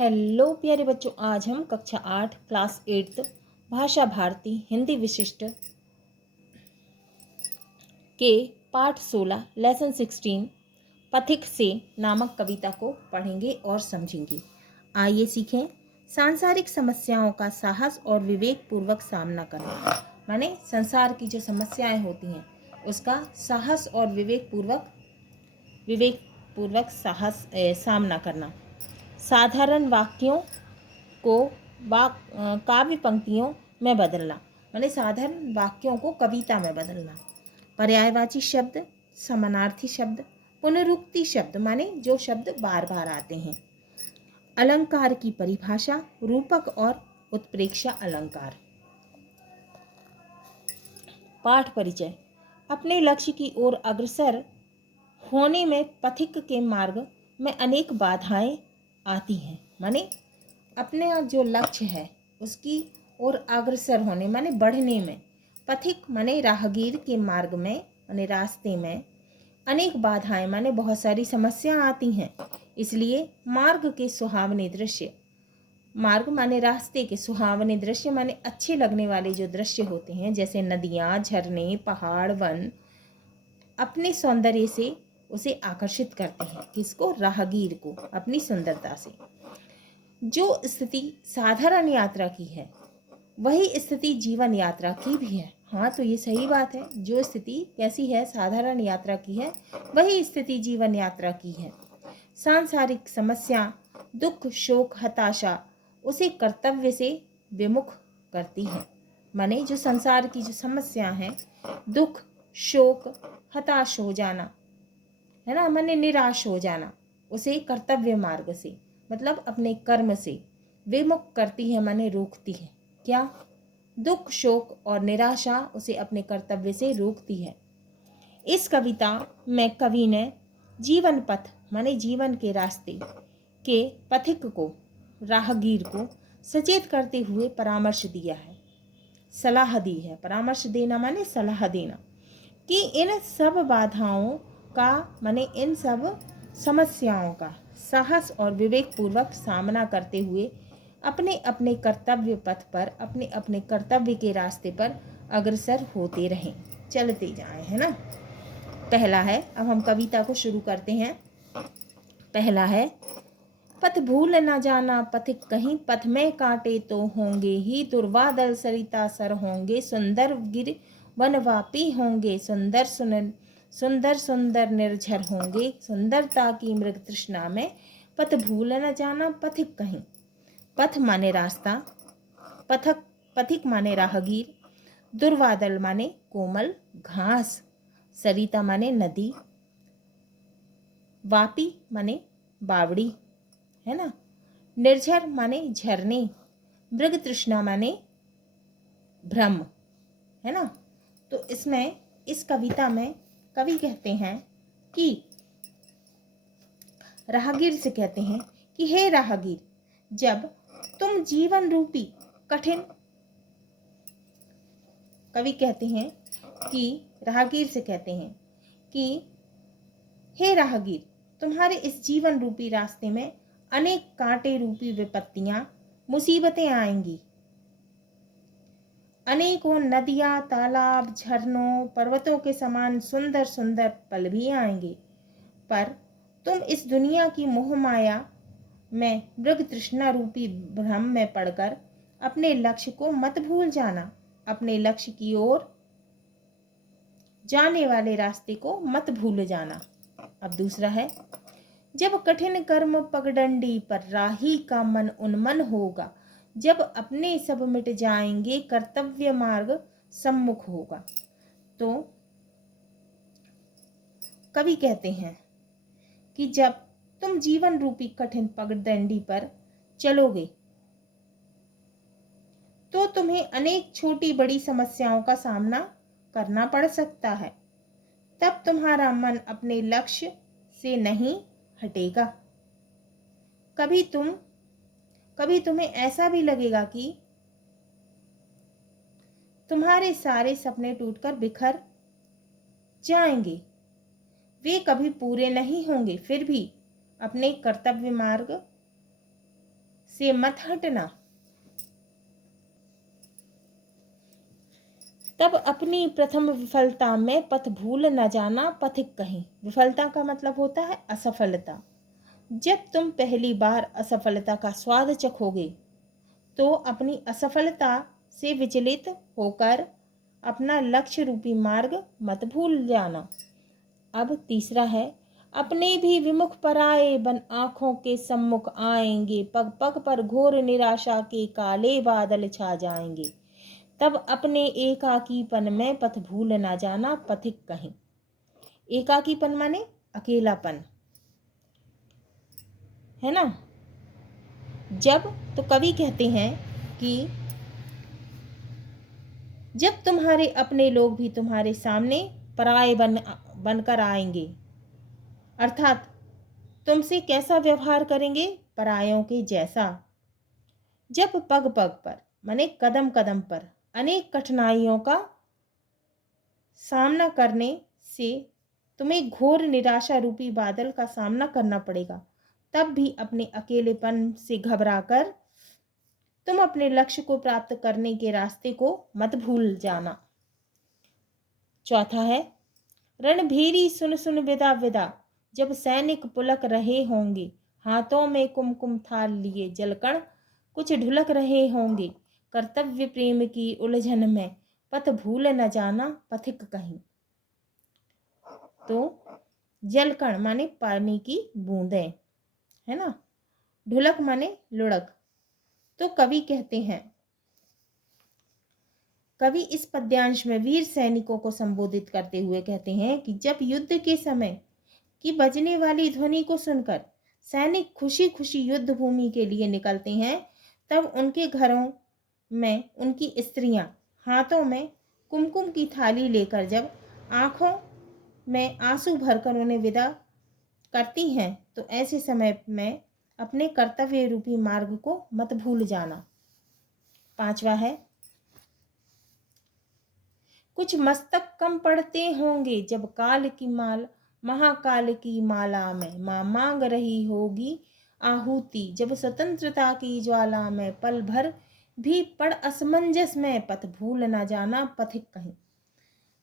Hello प्यारे बच्चों, आज हम कक्षा 8 क्लास 8 भाषा भारती हिंदी विशिष्ट के पाठ 16 लेसन 16 पथिक से नामक कविता को पढ़ेंगे और समझेंगे। आइए सीखें। सांसारिक समस्याओं का साहस और विवेक पूर्वक सामना करना, माने संसार की जो समस्याएं होती हैं उसका साहस और विवेक पूर्वक सामना करना। साधारण वाक्यों को काव्य पंक्तियों में बदलना, माने साधारण वाक्यों को कविता में बदलना। पर्यायवाची शब्द, समानार्थी शब्द, पुनरुक्ति शब्द, माने जो शब्द बार बार आते हैं। अलंकार की परिभाषा, रूपक और उत्प्रेक्षा अलंकार। पाठ परिचय। अपने लक्ष्य की ओर अग्रसर होने में पथिक के मार्ग में अनेक बाधाएं आती हैं, माने अपने जो लक्ष्य है उसकी ओर अग्रसर होने माने बढ़ने में, पथिक माने राहगीर के मार्ग में माने रास्ते में अनेक बाधाएं माने बहुत सारी समस्या आती हैं। इसलिए मार्ग के सुहावने दृश्य, मार्ग माने रास्ते के सुहावने दृश्य माने अच्छे लगने वाले जो दृश्य होते हैं, जैसे नदियाँ, झरने, पहाड़, वन, अपने सौंदर्य से उसे आकर्षित करते हैं। किसको? राहगीर को, अपनी सुंदरता से। जो स्थिति साधारण यात्रा की है वही स्थिति जीवन यात्रा की भी है। हाँ, तो ये सही बात है। जो स्थिति कैसी है? साधारण यात्रा की है, वही स्थिति जीवन यात्रा की है। सांसारिक समस्या, दुख, शोक, हताशा उसे कर्तव्य से विमुख करती है। माने जो संसार की जो समस्या है, दुख, शोक, हताश हो जाना, है ना, माने निराश हो जाना, उसे कर्तव्य मार्ग से मतलब अपने कर्म से विमुख करती है, माने रोकती है। क्या? दुख, शोक और निराशा उसे अपने कर्तव्य से रोकती है। इस कविता में कवि ने जीवन पथ माने जीवन के रास्ते के पथिक को, राहगीर को सचेत करते हुए परामर्श दिया है, सलाह दी है। परामर्श देना माने सलाह देना कि इन सब बाधाओं का माने इन सब समस्याओं का साहस और विवेक पूर्वक सामना करते हुए अपने अपने कर्तव्य पथ पर, अपने अपने कर्तव्य के रास्ते पर अग्रसर होते रहें, चलते जाएं, है ना। पहला है, अब हम कविता को शुरू करते हैं। पहला है, पथ भूल न जाना पथिक कहीं, पथ में कांटे तो होंगे ही, दुर्वादल सरिता सर होंगे, सुंदर गिर वनवापी होंगे, सुंदर सुंदर निर्झर होंगे, सुंदरता की मृग तृष्णा में, पथ भूल न जाना पथिक कहीं। पथ माने रास्ता, पथिक माने राहगीर, दुर्वादल माने कोमल घास, सरिता माने नदी, वापी माने बावड़ी, है ना, निर्झर माने झरने, मृग तृष्णा माने भ्रम, है ना। तो इसमें इस कविता में कवि कहते हैं कि राहगीर से कहते हैं कि हे राहगीर, जब तुम जीवन रूपी कठिन, कवि कहते हैं कि राहगीर से कहते हैं कि हे राहगीर, तुम्हारे इस जीवन रूपी रास्ते में अनेक कांटे रूपी विपत्तियां, मुसीबतें आएंगी। अनेकों नदियां, तालाब, झरनों, पर्वतों के समान सुंदर सुंदर पल भी आएंगे, पर तुम इस दुनिया की मोह माया में मृग तृष्णा रूपी भ्रम में पड़कर अपने लक्ष्य को मत भूल जाना, अपने लक्ष्य की ओर जाने वाले रास्ते को मत भूल जाना। अब दूसरा है, जब कठिन कर्म पगडंडी पर राही का मन उन्मन होगा, जब अपने सब मिट जाएंगे कर्तव्य मार्ग सम्मुख होगा। तो कवि कहते हैं कि जब तुम जीवन रूपी कठिन पगडंडी पर चलोगे तो तुम्हें अनेक छोटी बड़ी समस्याओं का सामना करना पड़ सकता है। तब तुम्हारा मन अपने लक्ष्य से नहीं हटेगा। कभी तुम्हें ऐसा भी लगेगा कि तुम्हारे सारे सपने टूटकर बिखर जाएंगे, वे कभी पूरे नहीं होंगे। फिर भी अपने कर्तव्य मार्ग से मत हटना। तब अपनी प्रथम विफलता में पथ भूल न जाना, पथिक कहीं। विफलता का मतलब होता है असफलता। जब तुम पहली बार असफलता का स्वाद चखोगे तो अपनी असफलता से विचलित होकर अपना लक्ष्य रूपी मार्ग मत भूल जाना। अब तीसरा है, अपने भी विमुख पराए बन आंखों के सम्मुख आएंगे, पग पग पर घोर निराशा के काले बादल छा जाएंगे। तब अपने एकाकीपन में पथ भूल ना जाना, पथिक कहीं। एकाकीपन माने अकेलापन, है ना। जब तो कवि कहते हैं कि जब तुम्हारे अपने लोग भी तुम्हारे सामने पराए बनकर आएंगे, अर्थात तुमसे कैसा व्यवहार करेंगे, परायों के जैसा। जब पग पग पर माने कदम कदम पर अनेक कठिनाइयों का सामना करने से तुम्हें घोर निराशा रूपी बादल का सामना करना पड़ेगा, तब भी अपने अकेलेपन से घबराकर तुम अपने लक्ष्य को प्राप्त करने के रास्ते को मत भूल जाना। चौथा है, रणभेरी सुन सुन विदा विदा, जब सैनिक पुलक रहे होंगे, हाथों में कुमकुम थाल लिए जलकण कुछ ढुलक रहे होंगे, कर्तव्य प्रेम की उलझन में पथ भूल न जाना, पथिक कहीं। तो जलकण माने पानी की बूंदें, है ना। ढुलक माने लुढ़क। तो कवि कहते हैं, कवि इस पद्यांश में वीर सैनिकों को संबोधित करते हुए कहते हैं कि जब युद्ध के समय की बजने वाली ध्वनि को सुनकर सैनिक खुशी खुशी युद्ध भूमि के लिए निकलते हैं, तब उनके घरों में उनकी स्त्रियां हाथों में कुमकुम की थाली लेकर जब आंखों में आंसू भरकर उन्हें विदा करती हैं, तो ऐसे समय में अपने कर्तव्य रूपी मार्ग को मत भूल जाना। पांचवा है, कुछ मस्तक कम पड़ते होंगे जब काल की माल महाकाल की माला में मां मांग रही होगी आहुति, जब स्वतंत्रता की ज्वाला में पल भर भी पड़ असमंजस में पथ भूल ना जाना, पथिक कहीं।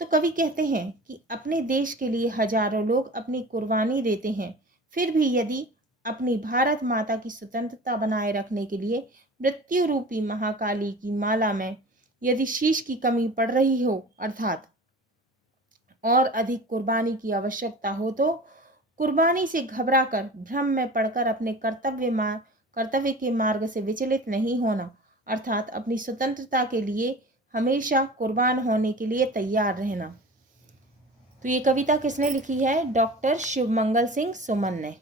तो कवि कहते हैं कि अपने देश के लिए हजारों लोग अपनी कुर्बानी देते हैं, फिर भी यदि अपनी भारत माता की स्वतंत्रता बनाए रखने के लिए मृत्यु रूपी महाकाली की माला में यदि शीश की कमी पड़ रही हो, अर्थात और अधिक कुर्बानी की आवश्यकता हो, तो कुर्बानी से घबराकर भ्रम में पड़कर अपने कर्तव्य के मार्ग से विचलित नहीं होना, अर्थात अपनी स्वतंत्रता के लिए हमेशा कुर्बान होने के लिए तैयार रहना। तो ये कविता किसने लिखी है? डॉक्टर शिवमंगल सिंह सुमन ने।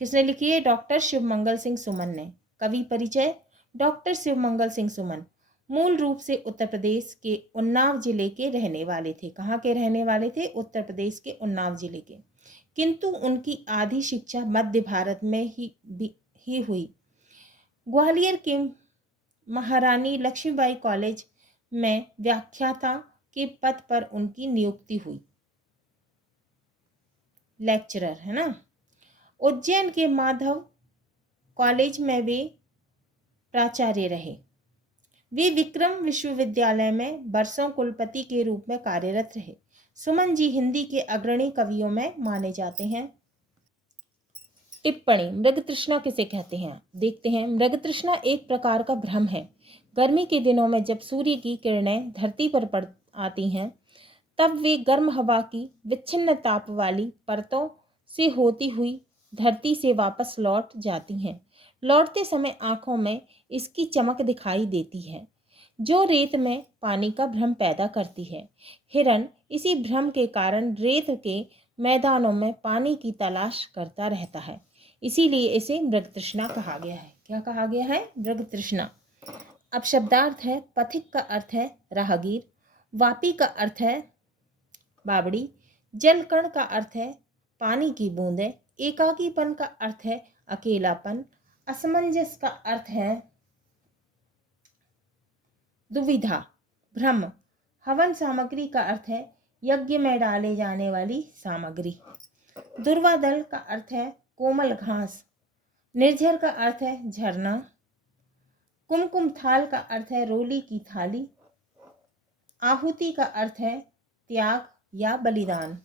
किसने लिखी है? डॉक्टर शिवमंगल सिंह सुमन ने। कवि परिचय, डॉक्टर शिवमंगल सिंह सुमन मूल रूप से उत्तर प्रदेश के उन्नाव जिले के रहने वाले थे। कहाँ के रहने वाले थे? उत्तर प्रदेश के उन्नाव जिले के। किंतु उनकी आधी शिक्षा मध्य भारत में ही हुई। ग्वालियर के महारानी लक्ष्मीबाई कॉलेज में व्याख्याता के पद पर उनकी नियुक्ति हुई, लेक्चरर, है ना। उज्जैन के माधव कॉलेज में वे प्राचार्य रहे। वे विक्रम विश्वविद्यालय में बरसों कुलपति के रूप में कार्यरत रहे। सुमन जी हिंदी के अग्रणी कवियों में माने जाते हैं। टिप्पणी, मृग तृष्णा किसे कहते हैं? देखते हैं। मृग तृष्णा एक प्रकार का भ्रम है। गर्मी के दिनों में जब सूर्य की किरणें धरती पर पड़ आती हैं, तब वे गर्म हवा की विच्छिन्न ताप वाली परतों से होती हुई धरती से वापस लौट जाती हैं। लौटते समय आंखों में इसकी चमक दिखाई देती है, जो रेत में पानी का भ्रम पैदा करती है। हिरन इसी भ्रम के कारण रेत के मैदानों में पानी की तलाश करता रहता है, इसीलिए इसे मृग तृष्णा कहा गया है। क्या कहा गया है? मृग तृष्णा। अब शब्दार्थ है। पथिक का अर्थ है राहगीर, वापी का अर्थ है बावड़ी, जलकण का अर्थ है पानी की बूंदें, एकाकीपन का अर्थ है अकेलापन, असमंजस का अर्थ है दुविधा, भ्रम, हवन सामग्री का अर्थ है यज्ञ में डाले जाने वाली सामग्री, दुर्वादल का अर्थ है कोमल घास। निर्झर का अर्थ है झरना। कुमकुम थाल का अर्थ है रोली की थाली। आहुति का अर्थ है त्याग या बलिदान।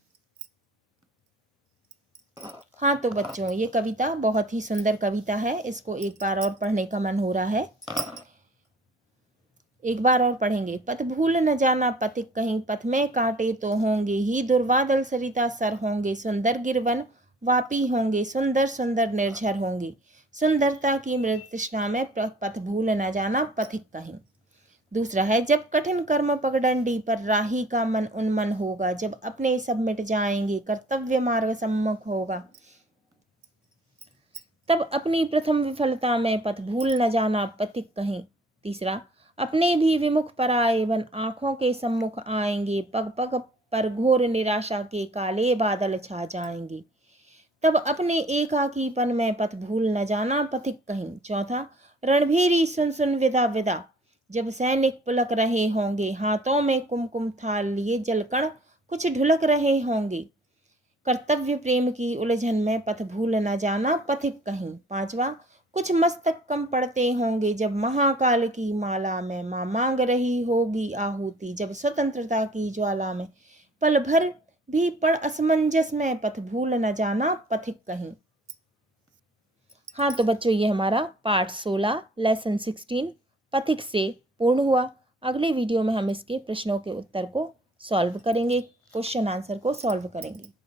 हाँ तो बच्चों, ये कविता बहुत ही सुंदर कविता है, इसको एक बार और पढ़ने का मन हो रहा है। एक बार और पढ़ेंगे। पथ भूल न जाना पथिक कहीं, पथ में कांटे तो होंगे ही, दुर्वादल सरिता सर होंगे, सुंदर गिरवन वापी होंगे, सुंदर सुंदर निर्झर होंगी, सुंदरता की मृत तृष्णा में पथ भूल न जाना पथिक कहीं। दूसरा है, जब कठिन कर्म पगडंडी पर राही का मन उन्मन होगा, जब अपने सब मिट जाएंगे कर्तव्य मार्ग सम्मुख होगा, तब अपनी प्रथम विफलता में पथ भूल न जाना पथिक कहीं। तीसरा, अपने भी विमुख पराए बन आंखों के सम्मुख आएंगे, पग पग पर घोर निराशा के काले बादल छा जाएंगे, तब अपने एकाकीपन में पथ भूल न जाना पथिक कहीं। चौथा, रणभीरी सुन सुन विदा विदा, जब सैनिक पुलक रहे होंगे, हाथों में कुमकुम थाल लिए जलकण कुछ ढुलक रहे होंगे, कर्तव्य प्रेम की उलझन में पथ भूल न जाना पथिक कहीं। पांचवा, कुछ मस्तक कम पड़ते होंगे, जब महाकाल की माला में मां मांग रही होगी आहुति, जब स्वतंत्रता की ज्वाला में पल भर भी पड़ असमंजस में पथ भूल न जाना पथिक कहीं। हाँ तो बच्चों, ये हमारा पार्ट 16 लेसन 16 पथिक से पूर्ण हुआ। अगले वीडियो में हम इसके प्रश्नों के उत्तर को सॉल्व करेंगे, क्वेश्चन आंसर को सॉल्व करेंगे।